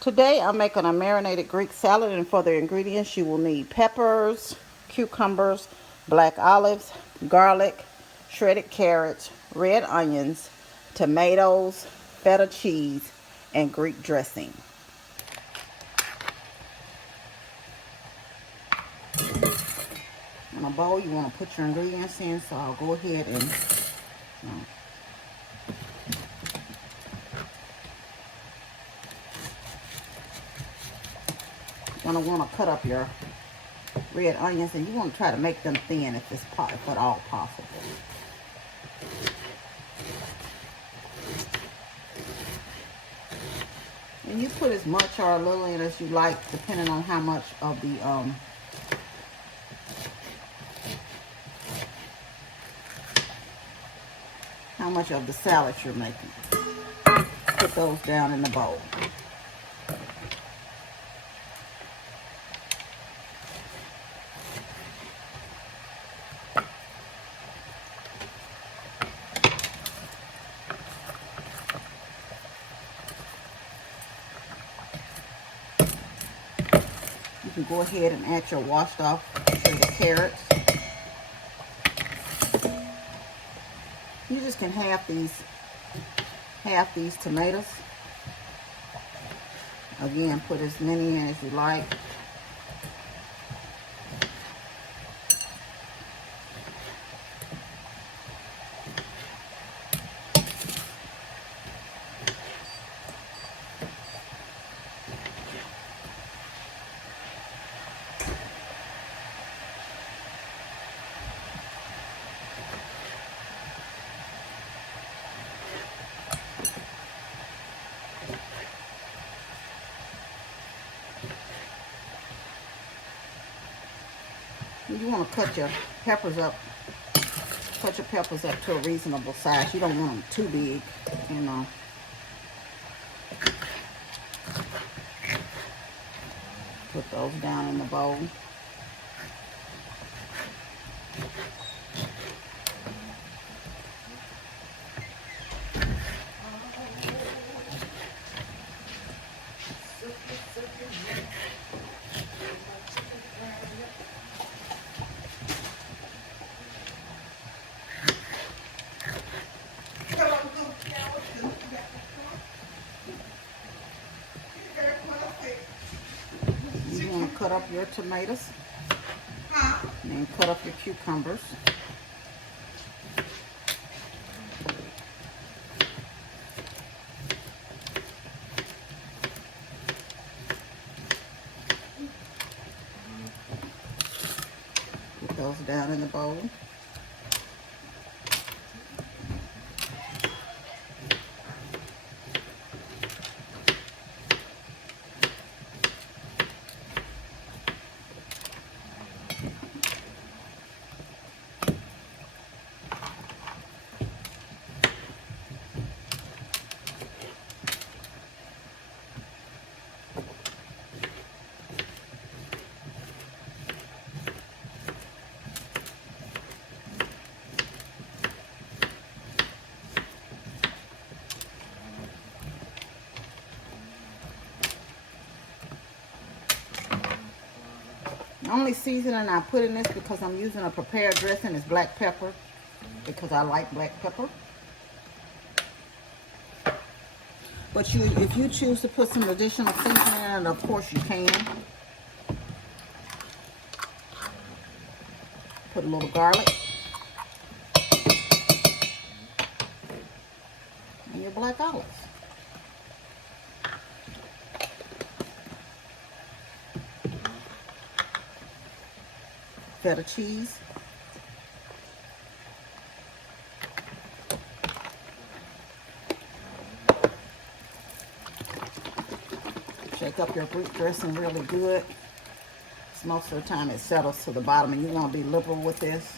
Today I'm making a marinated Greek salad, and for the ingredients you will need peppers, cucumbers, black olives, garlic, shredded carrots, red onions, tomatoes, feta cheese, and Greek dressing. In a bowl you want to put your ingredients in, so I'll go ahead and gonna want to cut up your red onions, and you want to try to make them thin if at all possible. And you put as much or a little in as you like, depending on how much of the salad you're making. Put those down in the bowl. You can go ahead and add your washed off shredded carrots. You just can half these tomatoes. Again, put as many in as you like. You want to cut your peppers up to a reasonable size. You don't want them too big, you know. Put those down in the bowl. You want to cut up your tomatoes, and then cut up your cucumbers. Put those down in the bowl. The only seasoning I put in this, because I'm using a prepared dressing, is black pepper, because I like black pepper. But if you choose to put some additional seasoning in it, of course you can. Put a little garlic. And your black olives. Feta cheese. Shake up your Greek dressing really good. Most of the time it settles to the bottom, and you want to be liberal with this.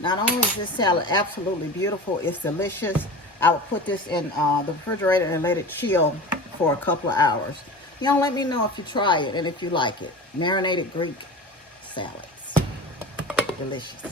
Not only is this salad absolutely beautiful, it's delicious. I would put this in the refrigerator and let it chill for a couple of hours. Y'all let me know if you try it and if you like it. Marinated Greek salads. Delicious.